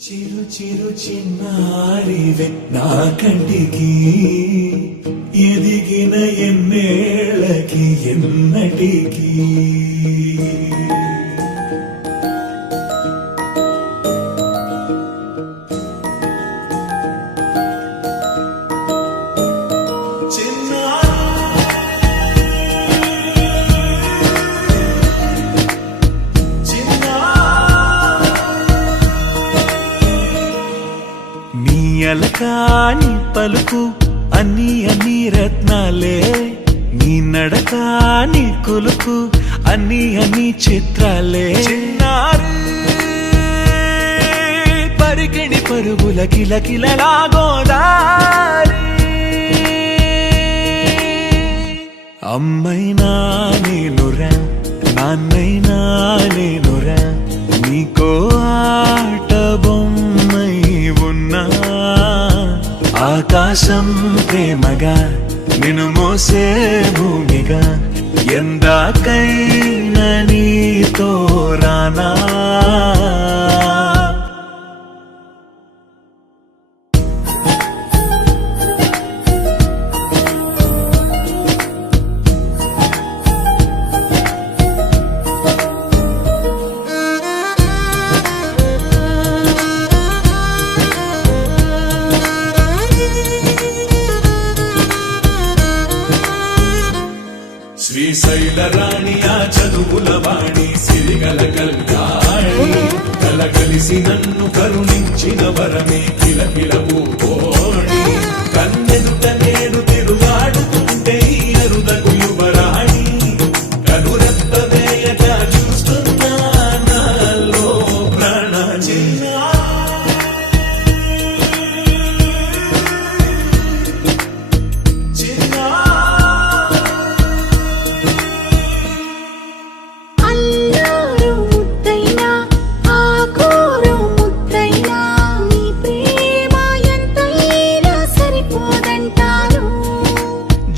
చిరు చిరు చిన్నారివే నా కంటికి ఎదిగిన ఎన్నేళ్ళకి ఎన్నటికి అలకాని పలుకు అన్ని అన్ని రత్నాలే నీ నడకాని కులుకు అన్ని అన్ని చిత్రాలే చిన్నారు పరికిణి పరుగుల కిలకిలలా గోదారి అమ్మైనా నేనురా నాన్నైనా నేనురా నీకో ఆట బొమ్మై ఉన్నా ఆకాశం ప్రేమగా నిన్ను మోసే భూమిగా ఎందాకైనా నీతో రానా శ్రీశైల రాణి ఆ చదువుల వాణి సిరిగల కల్యాణి కలగలిసి నన్ను కరుణించిన వరమే కిలకిలవు కోణి కన్నెదుట నేడు తిరుగాడుతుంటే అరుదకు యువరాణి కనురెప్ప వేయక చూస్తున్నా నాలో ప్రాణ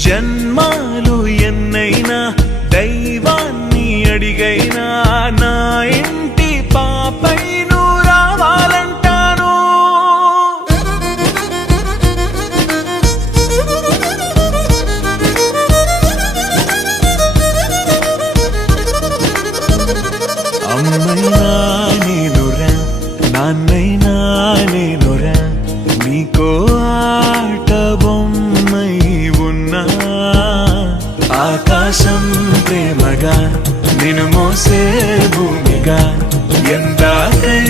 జన్మాలు ఎన్నైనా దైవాన్ని అడిగైనా నా ఇంటి పాపై నువ్వు రావాలంటాను అమ్మైనా నేనురా నాన్నైనా నేనురా నీకో ఆట బొమ్మై ఉన్నా ఆకాశం ప్రేమగా నిన్ను మోసే భూమిగా ఎందాకై